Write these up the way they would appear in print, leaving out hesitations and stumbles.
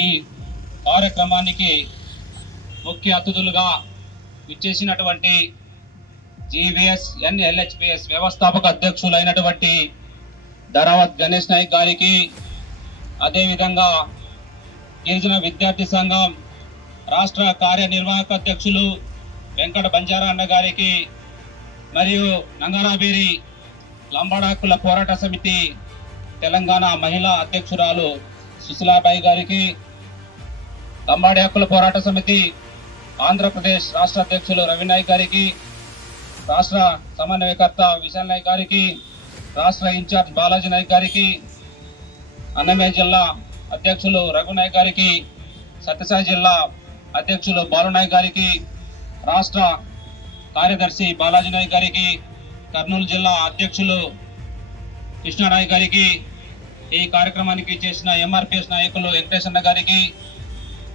ఈ కార్యక్రమానికి ముఖ్య అతిథులుగా ఇచ్చేసినటువంటి జీవీఎస్ ఎన్ఎల్హెచ్పిఎస్ వ్యవస్థాపక అధ్యక్షులైనటువంటి ధరావత్ గణేష్ నాయక్ గారికి, అదేవిధంగా గిరిజన విద్యార్థి సంఘం రాష్ట్ర కార్యనిర్వాహక అధ్యక్షులు వెంకట బంజారా అన్న గారికి, మరియు నంగారాబేరి లంబాడ హక్కుల పోరాట సమితి తెలంగాణ మహిళా అధ్యక్షురాలు సుశీలాబాయి గారికి, లంబాడి హక్కుల పోరాట సమితి ఆంధ్రప్రదేశ్ రాష్ట్ర అధ్యక్షులు రవినాయక్ గారికి, రాష్ట్ర సమన్వయకర్త విశాల్ నాయక్ గారికి, రాష్ట్ర ఇన్ఛార్జ్ బాలాజీ నాయక్ గారికి, అన్నమయ్య జిల్లా అధ్యక్షులు రఘునాయక్ గారికి, సత్యసాయి జిల్లా అధ్యక్షులు బాలునాయక్ గారికి, రాష్ట్ర కార్యదర్శి బాలాజీ నాయక్ గారికి, కర్నూలు జిల్లా అధ్యక్షులు కృష్ణానాయక్ గారికి, ఈ కార్యక్రమానికి చేసిన ఎంఆర్పిఎస్ నాయకులు వెంకటేశ్వర గారికి,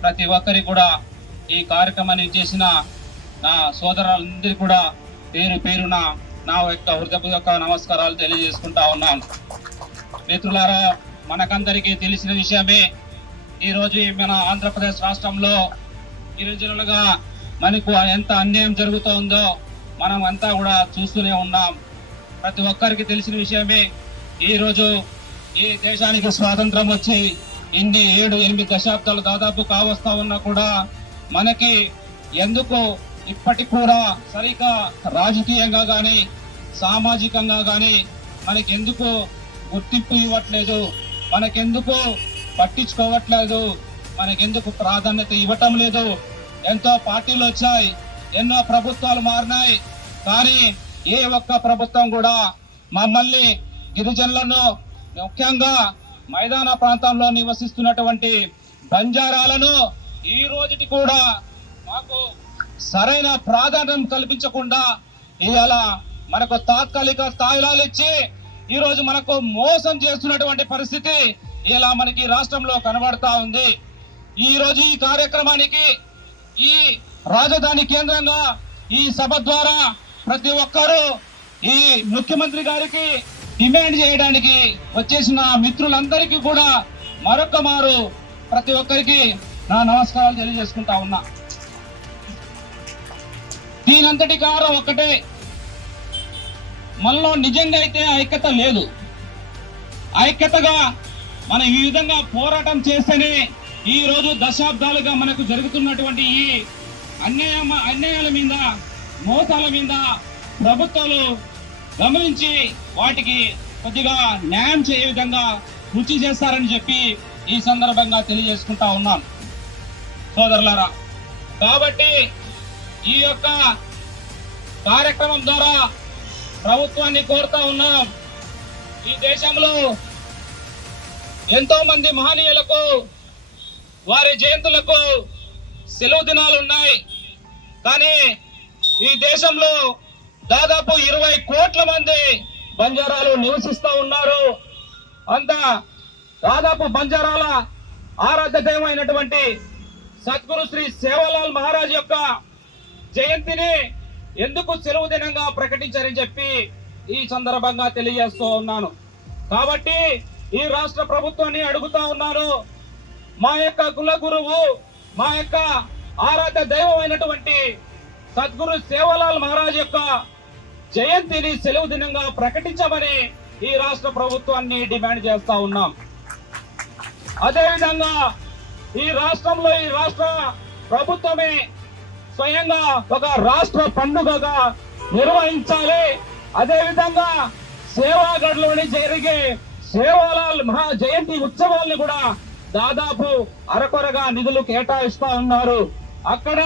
ప్రతి ఒక్కరికి కూడా ఈ కార్యక్రమాన్ని చేసిన నా సోదరులందరికీ కూడా పేరు పేరున నా యొక్క హృదయపూర్వక నమస్కారాలు తెలియజేసుకుంటా ఉన్నాను. మిత్రులారా, మనకందరికీ తెలిసిన విషయమే, ఈరోజు మన ఆంధ్రప్రదేశ్ రాష్ట్రంలో గిరిజనులుగా మనకు ఎంత అన్యాయం జరుగుతుందో మనం అంతా కూడా చూస్తూనే ఉన్నాం. ప్రతి ఒక్కరికి తెలిసిన విషయమే, ఈరోజు ఈ దేశానికి స్వాతంత్రం వచ్చి 7-8 దశాబ్దాలు దాదాపు కావస్తా ఉన్నా కూడా మనకి ఎందుకు ఇప్పటికి కూడా సరిగా రాజకీయంగా కానీ సామాజికంగా కానీ మనకెందుకు గుర్తింపు ఇవ్వట్లేదు, మనకెందుకు పట్టించుకోవట్లేదు, మనకెందుకు ప్రాధాన్యత ఇవ్వటం లేదు. ఎంతో పార్టీలు వచ్చాయి, ఎన్నో ప్రభుత్వాలు మారినాయి, కానీ ఏ ఒక్క ప్రభుత్వం కూడా మమ్మల్ని గిరిజనులను, ముఖ్యంగా మైదాన ప్రాంతంలో నివసిస్తున్నటువంటి బంజారాలను ఈ రోజుకి కూడా మాకు సరైన ప్రాధాన్యం కల్పించకుండా ఇవాళ మనకు తాత్కాలిక స్థాయిలాలు ఇచ్చి ఈరోజు మనకు మోసం చేస్తున్నటువంటి పరిస్థితి ఇలా మనకి రాష్ట్రంలో కనబడతా ఉంది. ఈ రోజు ఈ కార్యక్రమానికి, ఈ రాజధాని కేంద్రంగా ఈ సభ ద్వారా ప్రతి ఒక్కరూ ఈ ముఖ్యమంత్రి గారికి డిమాండ్ చేయడానికి వచ్చేసిన మిత్రులందరికీ కూడా మరొక మారు ప్రతి ఒక్కరికి నా నమస్కారాలు తెలియజేసుకుంటా ఉన్నా. దీనంతటి కారణం ఒక్కటే, మనలో నిజంగా అయితే ఐక్యత లేదు. ఐక్యతగా మనం ఈ విధంగా పోరాటం చేస్తేనే ఈ రోజు దశాబ్దాలుగా మనకు జరుగుతున్నటువంటి ఈ అన్యాయాల మీద, మోసాల మీద ప్రభుత్వాలు గమనించి వాటికి కొద్దిగా న్యాయం చేయ విధంగా కృషి చేస్తారని చెప్పి ఈ సందర్భంగా తెలియజేసుకుంటా ఉన్నాం సోదరులారా. కాబట్టి ఈ యొక్క కార్యక్రమం ద్వారా ప్రభుత్వాన్ని కోరుతా ఉన్నాం, ఈ దేశంలో ఎంతో మంది మహనీయులకు వారి జయంతులకు సెలవు దినాలు ఉన్నాయి, కానీ ఈ దేశంలో దాదాపు 20 కోట్ల మంది బంజారాలు నివసిస్తూ ఉన్నారు. అంతా దాదాపు బంజారాల ఆరాధ్య దైవమైనటువంటి సద్గురు శ్రీ సేవాలాల్ మహారాజ్ యొక్క జయంతిని ఎందుకు సెలవు దినంగా ప్రకటించారని చెప్పి ఈ సందర్భంగా తెలియజేస్తూ ఉన్నాను. కాబట్టి ఈ రాష్ట్ర ప్రభుత్వాన్ని అడుగుతా ఉన్నాను, మా యొక్క కుల గురువు, మా యొక్క ఆరాధ్య దైవం అయినటువంటి సద్గురు సేవాలాల్ మహారాజ్ యొక్క జయంతిని సెలవు దినంగా ప్రకటించమని ఈ రాష్ట్ర ప్రభుత్వాన్ని డిమాండ్ చేస్తా ఉన్నాం. అదేవిధంగా ఈ రాష్ట్రంలో ఈ రాష్ట్ర ప్రభుత్వమే స్వయంగా ఒక రాష్ట్ర పండుగగా నిర్వహించాలి. అదేవిధంగా సేవాగఢ్లోని జరిగే సేవాలాల్ మహా జయంతి ఉత్సవాలను కూడా దాదాపు అరకొరగా నిధులు కేటాయిస్తా ఉన్నారు. అక్కడ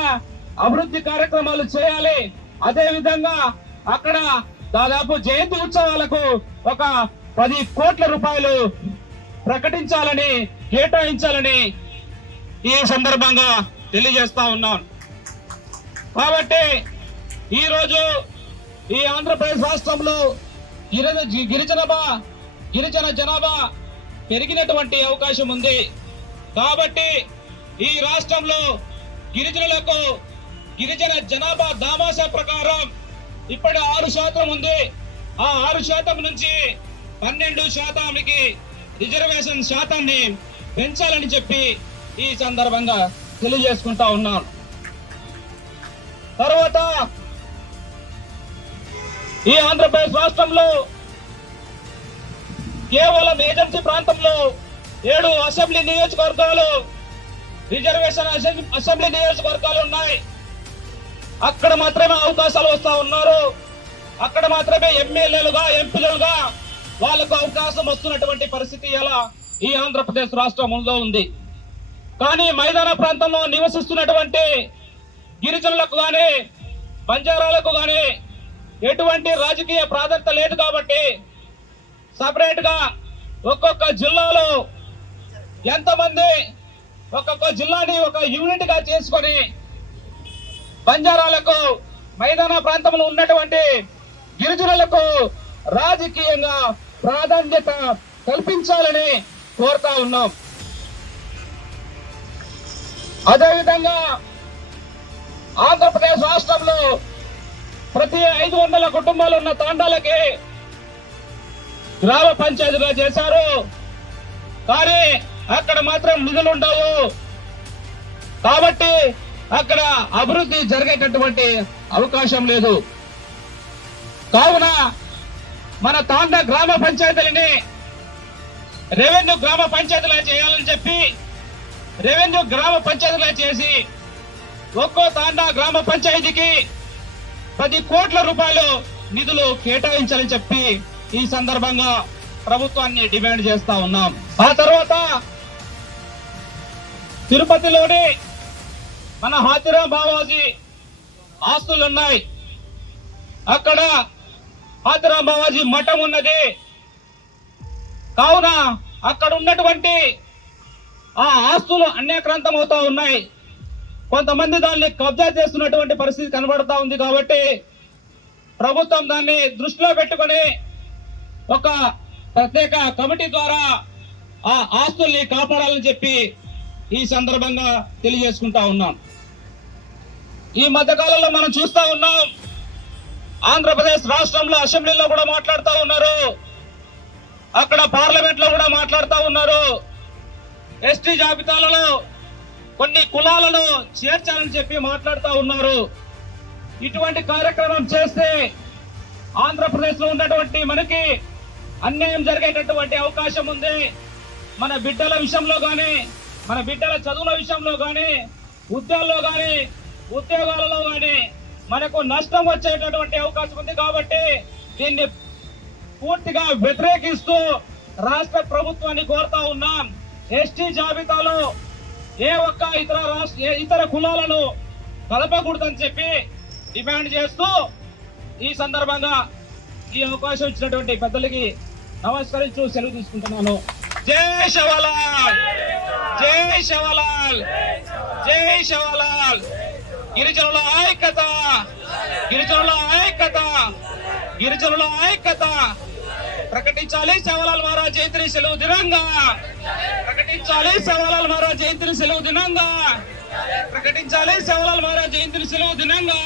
అభివృద్ధి కార్యక్రమాలు చేయాలి. అదే విధంగా అక్కడ దాదాపు జయంతి ఉత్సవాలకు ఒక 10 కోట్ల రూపాయలు ప్రకటించాలని, కేటాయించాలని ఈ సందర్భంగా తెలియజేస్తా ఉన్నాను. కాబట్టి ఈ రోజు ఈ ఆంధ్రప్రదేశ్ రాష్ట్రంలో గిరిజన జనాభా పెరిగినటువంటి అవకాశం ఉంది. కాబట్టి ఈ రాష్ట్రంలో గిరిజనులకు గిరిజన జనాభా దామాషా ప్రకారం ఇప్పటి 6% ఉంది. ఆ 6% నుంచి 12% రిజర్వేషన్ శాతాన్ని పెంచాలని చెప్పి ఈ సందర్భంగా తెలియజేసుకుంటా ఉన్నాను. తర్వాత ఈ ఆంధ్రప్రదేశ్ రాష్ట్రంలో కేవలం ఏజెన్సీ ప్రాంతంలో 7 అసెంబ్లీ నియోజకవర్గాలు, రిజర్వేషన్ అసెంబ్లీ నియోజకవర్గాలు ఉన్నాయి. అక్కడ మాత్రమే అవకాశాలు వస్తా ఉన్నారు. అక్కడ మాత్రమే ఎమ్మెల్యేలుగా, ఎంపీలుగా వాళ్ళకు అవకాశం వస్తున్నటువంటి పరిస్థితి ఎలా ఈ ఆంధ్రప్రదేశ్ రాష్ట్రంలో ఉంది. కానీ మైదాన ప్రాంతంలో నివసిస్తున్నటువంటి గిరిజనులకు కానీ, బంజారాలకు కానీ ఎటువంటి రాజకీయ ప్రాధాన్యత లేదు కాబట్టి సపరేట్ గా ఒక్కొక్క జిల్లాలో ఎంతమంది ఒక్కొక్క జిల్లాని ఒక యూనిట్ గా చేసుకొని బంజారాలకు, మైదాన ప్రాంతంలో ఉన్నటువంటి గిరిజనులకు రాజకీయంగా ప్రాధాన్యత కల్పించాలని కోరుతా ఉన్నాం. అదేవిధంగా ఆంధ్రప్రదేశ్ రాష్ట్రంలో ప్రతి 500 కుటుంబాలు ఉన్న తాండాలకి గ్రామ పంచాయతీగా చేశారు. కానీ అక్కడ మాత్రం నిధులు ఉండవు కాబట్టి అక్కడ అభివృద్ధి జరిగేటటువంటి అవకాశం లేదు. కావున మన తాండా గ్రామ పంచాయతీలని రెవెన్యూ గ్రామ పంచాయతీలా చేయాలని చెప్పి రెవెన్యూ గ్రామ పంచాయతీలా చేసి ఒక్కో తాండా గ్రామ పంచాయతీకి 10 కోట్ల రూపాయలు నిధులు కేటాయించాలని చెప్పి ఈ సందర్భంగా ప్రభుత్వాన్ని డిమాండ్ చేస్తా ఉన్నాం. ఆ తర్వాత తిరుపతిలోని మన హాతిరాం బావాజీ ఆస్తులు ఉన్నాయి. అక్కడ హాతిరాం బావాజీ మఠం ఉన్నది. కావున అక్కడ ఉన్నటువంటి ఆ ఆస్తులు అన్యాక్రాంతం అవుతా ఉన్నాయి. కొంతమంది దాన్ని కబ్జా చేస్తున్నటువంటి పరిస్థితి కనబడతా ఉంది. కాబట్టి ప్రభుత్వం దాన్ని దృష్టిలో పెట్టుకొని ఒక ప్రత్యేక కమిటీ ద్వారా ఆ ఆస్తుల్ని కాపాడాలని చెప్పి ఈ సందర్భంగా తెలియజేసుకుంటా ఉన్నాం. ఈ మధ్య కాలంలో మనం చూస్తా ఉన్నాం, ఆంధ్రప్రదేశ్ రాష్ట్రంలో అసెంబ్లీలో కూడా మాట్లాడుతూ ఉన్నారు, అక్కడ పార్లమెంట్ లో కూడా మాట్లాడుతూ ఉన్నారు. ఎస్టీ జాబితాలలో కొన్ని కులాలను చేర్చాలని చెప్పి మాట్లాడుతూ ఉన్నారు. ఇటువంటి కార్యక్రమం చేస్తే ఆంధ్రప్రదేశ్ లో ఉన్నటువంటి మనకి అన్యాయం జరిగేటటువంటి అవకాశం ఉంది. మన బిడ్డల విషయంలో కానీ, మన బిడ్డల చదువుల విషయంలో కానీ, ఉద్యోగాలలో కానీ మనకు నష్టం వచ్చేటటువంటి అవకాశం ఉంది. కాబట్టి దీన్ని పూర్తిగా వ్యతిరేకిస్తూ రాష్ట్ర ప్రభుత్వాన్ని కోరుతా ఉన్నాం. ఎస్టీ జాబితాలో ఏ ఒక్క ఇతర కులాలను కలపకూడదని చెప్పి డిమాండ్ చేస్తూ ఈ సందర్భంగా ఈ అవకాశం ఇచ్చినటువంటి పెద్దలకి నమస్కరిస్తూ సెలవు తీసుకుంటున్నాను. జై శివలాల్, జై శివలాల్, జై శివలాల్. గిరిజనుల ఐక్యత, గిరిజనుల ఐక్యత, గిరిజనుల ఐక్యత. ప్రకటించాలి శివలాల్ మహారాజ్ జయంతిని సెలవు దినంగా, ప్రకటించాలి శివలాల్ మహారాజ్ జయంతిని సెలవు దినంగా, ప్రకటించాలి శివలాల్ మహారాజ్ జయంతిని సెలవు దినంగా.